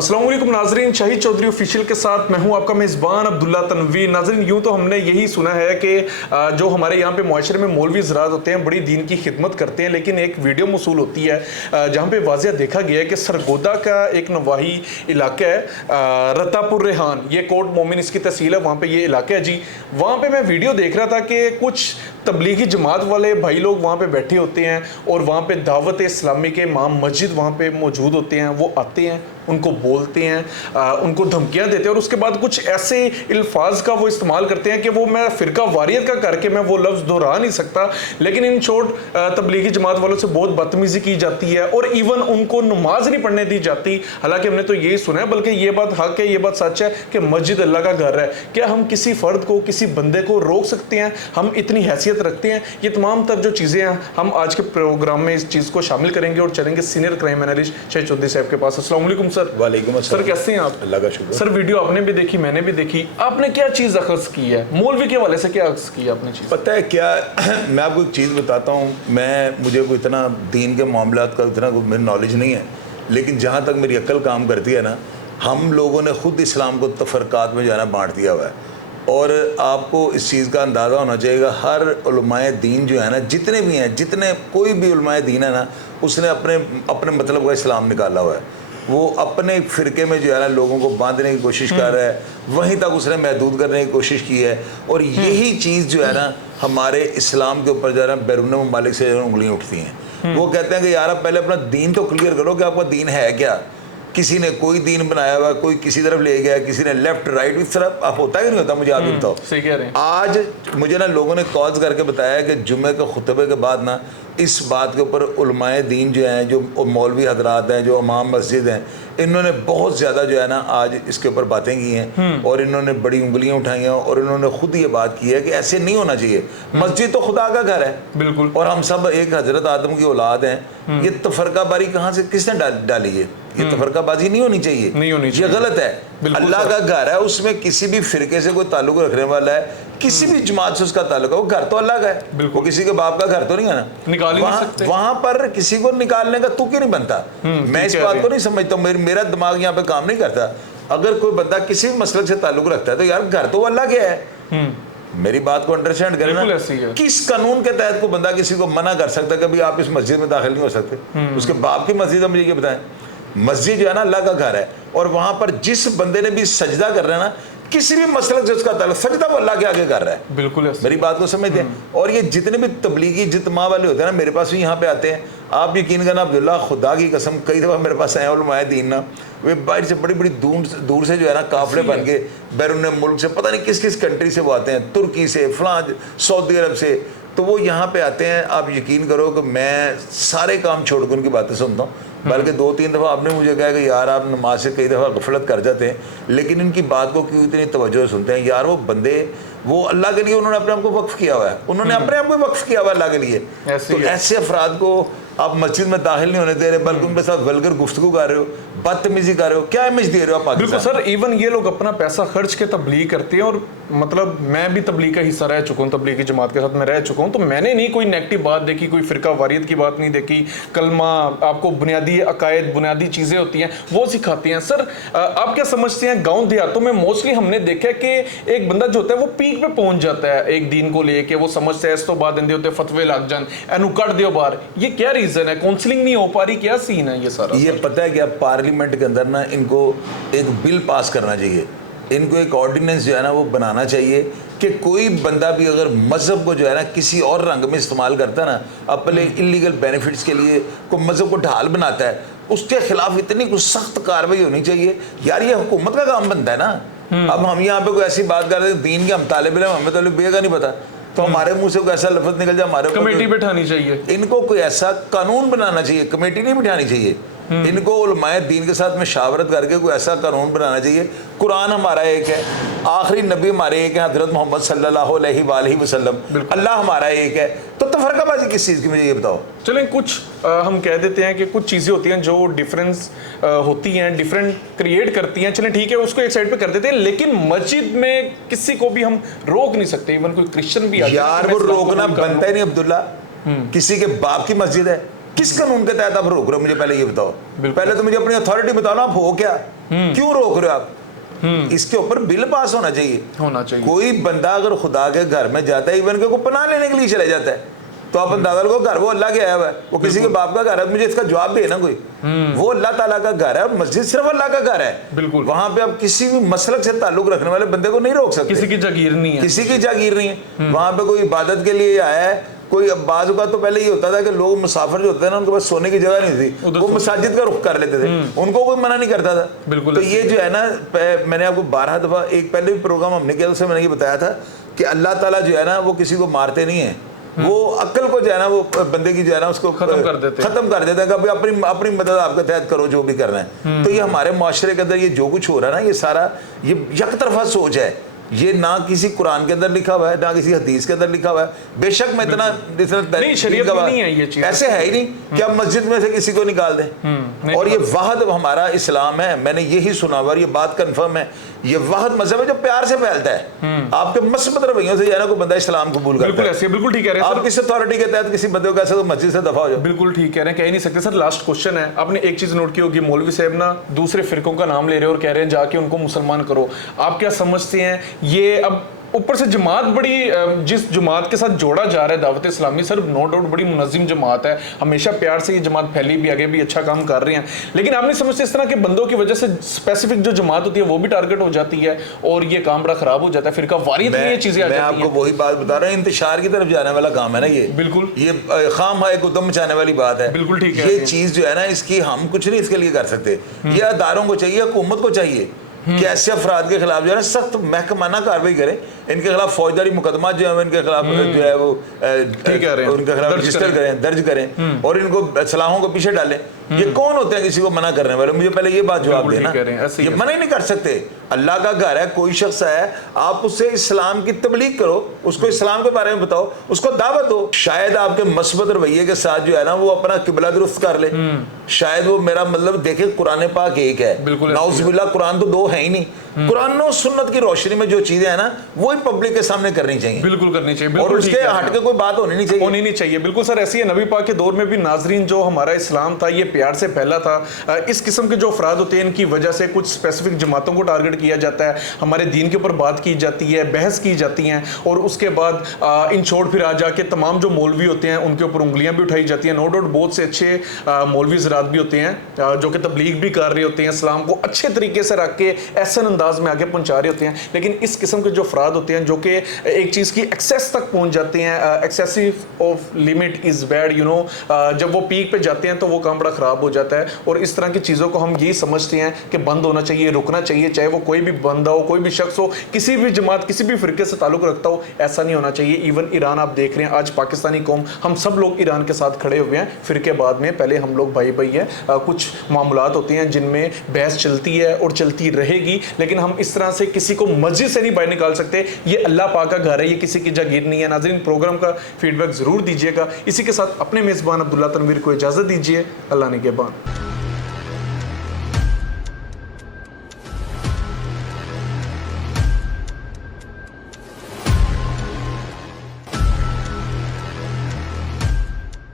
अस्सलाम वालेकुम नाजरीन, शाहिद चौधरी ऑफिशियल के साथ मैं हूं आपका मेज़बान अब्दुल्ला तनवी। नाजरीन, यूं तो हमने यही सुना है कि जो हमारे यहाँ पे मुआशरे में मौलवी ज़रात होते हैं बड़ी दीन की खिदमत करते हैं, लेकिन एक वीडियो मौसूल होती है जहाँ पे वाज़िया देखा गया है कि सरगोदा का एक नवाही इलाका है रतापुर रेहान, ये कोट मोमिन इसकी तहसील है, वहाँ पर ये इलाका है जी। वहाँ पर मैं वीडियो देख रहा था कि कुछ तबलीगी जमात वाले भाई लोग वहाँ पे बैठे होते हैं और वहाँ पे दावत इस्लामी के इमाम मस्जिद वहाँ पे मौजूद होते हैं। वो आते हैं, उनको बोलते हैं, उनको धमकियाँ देते हैं और उसके बाद कुछ ऐसे अल्फाज का वो इस्तेमाल करते हैं कि वो मैं फ़िरका वारियत का करके मैं वो लफ्ज़ दोहरा नहीं सकता, लेकिन इन शॉर्ट तबलीगी जमात वालों से बहुत बदतमीज़ी की जाती है और इवन उनको नमाज नहीं पढ़ने दी जाती। हालांकि हमने तो यही सुना है, बल्कि ये बात हक है, ये बात सच है कि मस्जिद अल्लाह का घर है। क्या हम किसी फ़र्द को, किसी बंदे को रोक सकते हैं? हम इतनी हैसियत रखते हैं? ये तमाम तर जो चीज़ें हैं हम आज के प्रोग्राम में इस चीज़ को शामिल करेंगे और चलेंगे senior crime analyst Shahid Chaudhry साहब के पास। अस्सलाम वालेकुम सर। वालेकुम अस्सलाम। सर कैसे हैं आप? अल्लाह का शुक्र। सर वीडियो आपने भी देखी, मैंने भी देखी, आपने क्या चीज़ अखज़ की है मौलवी के हवाले से? क्या अखज़ की है आपने चीज़? पता है क्या मैं आपको एक चीज़ बताता हूँ। मुझे कोई इतना दीन के मामलात का इतना मेरी नॉलेज नहीं है, लेकिन जहाँ तक मेरी अक्ल काम करती है ना, हम लोगों ने ख़ुद इस्लाम को तफरकात में जो है ना बाँट दिया हुआ है। और आपको इस चीज़ का अंदाज़ा होना चाहिए, हर उलमाए दीन जो है ना, जितने भी हैं, जितने कोई भी उलमाए दीन है ना, उसने अपने अपने मतलब का इस्लाम निकाला हुआ है। वो अपने फ़िरके में जो है ना लोगों को बांधने की कोशिश कर रहा है, वहीं तक उसने महदूद करने की कोशिश की है। और यही चीज़ जो है ना हमारे इस्लाम के ऊपर जो है ना बैरून ममालिक से उंगलियाँ उठती हैं। वो कहते हैं कि यार आप पहले अपना दीन तो क्लियर करो कि आपका दीन है क्या। किसी ने कोई दीन बनाया हुआ, कोई किसी तरफ ले गया, कि ने लेफ्ट राइट, इस तरफ आप होता है कि नहीं होता, मुझे आप बताओ। सही कह रहे हैं। आज मुझे ना लोगों ने कॉल्स करके बताया कि जुम्मे के खुतबे के बाद ना इस बात के ऊपर उलमाए दीन जो हैं, जो मौलवी हजरात हैं, जो इमाम मस्जिद हैं, इन्होंने बहुत ज़्यादा जो है ना आज इसके ऊपर बातें की हैं और इन्होंने बड़ी उंगलियां उठाई हैं और इन्होंने खुद ये बात की है कि ऐसे नहीं होना चाहिए। मस्जिद तो खुदा का घर है, बिल्कुल, और हम सब एक हजरत आदम की औलाद हैं। ये तफरकाबारी कहाँ से किसने डाली है? ये तफरकाबाजी नहीं होनी चाहिए, नहीं होनी चाहिए, ये गलत है। अल्लाह का घर है, उसमें किसी भी फिरके से कोई ताल्लुक रखने वाला है, किसी भी जमात से उसका ताल्लुक है, वो घर तो अल्लाह का है, वो किसी के बाप का घर तो नहीं है ना, निकाल ही नहीं सकते। वहां पर किसी को निकालने का तू क्यों नहीं बनता? मैं इस बात को नहीं समझता, मेरा दिमाग यहाँ पे काम नहीं करता। अगर कोई बंदा किसी भी मसलक से ताल्लुक रखता है तो यार घर तो अल्लाह के है। मेरी बात को अंडरस्टैंड करना, किस कानून के तहत को बंदा किसी को मना कर सकता है कभी आप इस मस्जिद में दाखिल नहीं हो सकते? उसके बाप की मस्जिद है, मुझे ये बताएं। मस्जिद जो है ना अल्लाह का घर है, और वहां पर जिस बंदे ने भी सजदा कर रहा है ना, किसी भी मसलक से उसका ताल्लुक, सजदा वो अल्लाह के आगे कर रहा है। बिल्कुल, मेरी बात को समझते हैं। और ये जितने भी तबलीगी जितमा वाले होते हैं ना, मेरे पास भी यहाँ पे आते हैं। आप यकीन करना अब्दुल्ला, खुदा की कसम, कई दफ़ा मेरे पास आए उलमाए दीन ना, वे बाहर से बड़ी बड़ी दूर से जो है ना काफिले बन के बैरून मुल्क से, पता नहीं किस किस कंट्री से वो आते हैं, तुर्की से, फलां, सऊदी अरब से, तो वो यहाँ पे आते हैं। आप यकीन करो कि मैं सारे काम छोड़ कर उनकी बातें सुनता हूँ। बल्कि 2-3 दफ़ा आपने मुझे कहा कि यार आप नमाज से कई दफ़ा गफलत कर जाते हैं, लेकिन इनकी बात को क्यों इतनी तवज्जो सुनते हैं? यार वो बंदे, वो अल्लाह के लिए उन्होंने अपने आप को वक्फ किया हुआ है, उन्होंने अपने आप को वक्फ किया हुआ है अल्लाह के लिए। तो ऐसे अफराद को आप मस्जिद में दाखिल नहीं होने दे रहे, बल्कि उनके साथ वल्गर गुफ्तगू कर रहे हो, बदतमीजी कर रहे हो, क्या इमेज दे रहे हो आप पाकिस्तान? बिल्कुल सर, इवन ये लोग अपना पैसा खर्च के तबलीग करते हैं। और मतलब मैं भी तबलीग का हिस्सा रह चुका हूँ, तबलीगी जमात के साथ मैं रह चुका हूँ, तो मैंने नहीं कोई नेगेटिव बात देखी, कोई फ़िरका वारियत की बात नहीं देखी। कलमा, आपको बुनियादी अकायद, बुनियादी चीज़ें होती हैं वो सिखाती हैं। सर आप क्या समझते हैं, गाँव देहातों में मोस्टली हमने देखा है कि एक बंदा जो होता है वो पीक पे पहुँच जाता है एक दिन को लेके, वो समझते हैं इस तो बाद देंदे होते फतवे लग जान, एनू कट दियो बाहर। ये क्या रीज़न है? काउंसलिंग नहीं हो पा रही, क्या सीन है ये सारा? ये पता है क्या, पार्लियामेंट के अंदर ना इनको एक बिल पास करना चाहिए, इनको एक ऑर्डिनेंस जो है ना वो बनाना चाहिए कि कोई बंदा भी अगर मज़हब को जो है ना किसी और रंग में इस्तेमाल करता है ना अपने इलीगल बेनिफिट्स के लिए, कोई मज़हब को ढाल बनाता है, उसके खिलाफ इतनी कुछ सख्त कार्रवाई होनी चाहिए। यार ये हुकूमत का काम बनता है ना। अब हम यहाँ पे कोई ऐसी बात कर रहे हैं दीन के, हम तालिब इल्म, हमें तो बे का नहीं पता, तो हमारे मुंह से कोई ऐसा लफ्ज़ निकल जाए, हमारे कमेटी बैठानी चाहिए, इनको कोई ऐसा कानून बनाना चाहिए, कमेटी नहीं बिठानी चाहिए। इनको उलमाए दीन के साथ मशावरत करके कोई ऐसा कानून बनाना चाहिए। कुरान हमारा एक है, आखिरी नबी हमारे एक है हजरत मोहम्मद सल्लल्लाहु अलैहि वसल्लम, अल्लाह हमारा एक है, तो तफरकाबाजी किस चीज़ की, मुझे ये बताओ। चलें कुछ हम कह देते हैं कि कुछ चीज़ें होती हैं जो डिफरेंस होती हैं, डिफरेंट क्रिएट करती हैं, चलें ठीक है उसको एक साइड पे कर देते हैं, लेकिन मस्जिद में किसी को भी हम रोक नहीं सकते, इवन कोई क्रिश्चियन भी आ जाए यार वो रोकना बनता ही नहीं अब्दुल्ला। किसी के बाप की मस्जिद है, किस कानून के तहत आप रोक रहे हो, मुझे पहले ये बताओ। पहले तो मुझे अपनी अथॉरिटी बताओ ना, आप हो क्या, क्यों रोक रहे हो आप। इसके ऊपर बिल पास होना चाहिए। कोई बंदा अगर खुदा के घर में जाता है, इवन के को पनाह लेने के लिए चले जाता है, तो आप अंदाजा को घर वो अल्लाह के आया हुआ है, वो किसी के बाप का घर है, मुझे इसका जवाब दे ना कोई। वो अल्लाह ताला का घर है, मस्जिद सिर्फ अल्लाह का घर है। बिल्कुल, वहां पे आप किसी भी मसलक से ताल्लुक रखने वाले बंदे को नहीं रोक सकते। किसी की जागीर नहीं है, किसी की जागीर नहीं है। वहां पे कोई इबादत के लिए आया है, कोई बाज़ का तो पहले ये होता था कि लोग मुसाफिर जो होते हैं ना, उनके पास सोने की जगह नहीं थी, वो मसाजिद का रुख कर लेते थे, उनको कोई मना नहीं करता था। बिल्कुल। तो ये जो है ना, मैंने आपको 12 दफ़ा, एक पहले भी प्रोग्राम हमने किया उससे मैंने ये बताया था कि अल्लाह ताला जो है ना वो किसी को मारते नहीं है, वो अक्ल को जो है ना वो बंदे की जो है ना उसको खत्म कर देते हैं कि अपनी मदद आपके तहत करो जो भी करना है। तो ये हमारे माशरे के अंदर ये जो कुछ हो रहा है ना, ये सारा ये यकतरफा सोच है। ये ना किसी कुरान के अंदर लिखा हुआ है, ना किसी हदीस के अंदर लिखा हुआ है। बेशक मैं इतना नहीं, शरीयत में नहीं है ये चीज़, ऐसे है ही नहीं कि आप मस्जिद में से किसी को निकाल दें। और ये वाहद हमारा इस्लाम है, मैंने यही सुना हुआ, ये बात कंफर्म है। ये वाहद मजहब है जो प्यार से फैलता है। आपके मस्बत रवैयों से जाना कोई बंदा इस्लाम कबूल करता है। बिल्कुल ठीक कह रहे हैं आप किस अथॉरिटी के तहत किसी बंदे को कैसे तो मस्जिद से दफा हो जाओ। बिल्कुल ठीक कह रहे हैं, कह ही नहीं सकते। सर लास्ट क्वेश्चन है, आपने एक चीज नोट की होगी, मौलवी साहब ना दूसरे फिरकों का नाम ले रहे हैं और कह रहे हैं जाके उनको मुसलमान करो। आप क्या समझते हैं ये अब ऊपर से जमात बड़ी, जिस जमात के साथ जोड़ा जा रहा है Dawat Islami, sir no doubt बड़ी मुनज़्ज़िम जमात है, हमेशा प्यार से ये जमात फैली भी, आगे भी अच्छा काम कर रही हैं, लेकिन आप नहीं समझते इस तरह के बंदों की वजह से स्पेसिफिक जो जमात होती है वो भी टारगेट हो जाती है और ये काम बड़ा खराब हो जाता है, फिरका वारियत में ये चीजें आ जाती हैं। मैं आपको वही बात बता रहा हूँ, इंतशार की तरफ जाने वाला काम है ना ये। बिल्कुल, ये खाम है उद्यम मचाने वाली बात है। बिल्कुल ठीक है। ये चीज जो है ना, इसकी हम कुछ नहीं इसके लिए कर सकते। ये अदारों को चाहिए, हुकूमत को चाहिए कि ऐसे अफराद के खिलाफ जो है ना सख्त महकमाना कार्रवाई करें। इनके खिलाफ फौजदारी मुकदमा जो है इनके खिलाफ जो है वो उनके खिलाफ रजिस्टर करें, दर्ज करें और इनको सलाहों को पीछे डालें। ये कौन होते हैं किसी को मना करने वाले, मुझे पहले ये बात जवाब देना। ये मना ही नहीं कर सकते, अल्लाह का घर है, कोई शख्स है, आप उससे इस्लाम की तबलीग करो, उसको इस्लाम के बारे में बताओ, उसको दावत दो। शायद आपके मस्बत रवैये के साथ जो है ना वो अपना किबला दुरुस्त कर ले, शायद वो मेरा मतलब देखे कुरान पाक एक है, नाउज़ुबिल्लाह कुरान तो दो है ही नहीं। कुरान और सुन्नत की रोशनी में जो चीजें है ना वही पब्लिक के सामने करनी चाहिए, बिल्कुल करनी चाहिए, और उसके हट के कोई बात होनी नहीं चाहिए। बिल्कुल सर, ऐसी है नबी पाक के दौर में भी नाजरीन जो हमारा इस्लाम था ये प्यार से फैला था। इस किस्म के जो अफराद होते हैं इनकी वजह से कुछ स्पेसिफिक जमातों को टारगेट किया जाता है, हमारे दीन के ऊपर बात की जाती है, बहस की जाती हैं, और उसके बाद इन छोड़ फिर आ जाके तमाम जो मौलवी होते हैं उनके ऊपर उंगलियां भी उठाई जाती हैं। नो डाउट बहुत से अच्छे मौलवी ज़रात भी होते हैं जो कि तबलीग भी कर रहे होते हैं, इस्लाम को अच्छे तरीके से रख के ऐसे अंदाज में आगे पहुंचा रहे होते हैं, लेकिन इस किस्म के जो अफराद होते हैं जो कि एक चीज़ की एक्सेस तक पहुंच जाते हैं, excessive of limit is bad, you know, जब वो पीक पे जाते हैं तो वो काम बड़ा ख़राब हो जाता है। और इस तरह की चीज़ों को हम यही समझते हैं कि बंद होना चाहिए, रुकना चाहिए, चाहे वो कोई भी बंदा हो, कोई भी शख्स हो, किसी भी जमात, किसी भी फिरके से ताल्लुक़ रखता हो, ऐसा नहीं होना चाहिए। इवन ईरान आप देख रहे हैं, आज पाकिस्तानी कौम, हम सब लोग ईरान के साथ खड़े हुए हैं, फिरके बाद में, पहले हम लोग भाई भाई हैं। कुछ मामलात होते हैं जिनमें बहस चलती है और चलती रहेगी, लेकिन हम इस तरह से किसी को मस्जिद से नहीं बाहर निकाल सकते। ये अल्लाह पाक का घर है, ये किसी की जागीर नहीं है। नाज़रीन, प्रोग्राम का फीडबैक ज़रूर दीजिएगा। इसी के साथ अपने मेज़बान अब्दुल्ला तनवीर को इजाज़त दीजिए। अल्लाह निगहबान।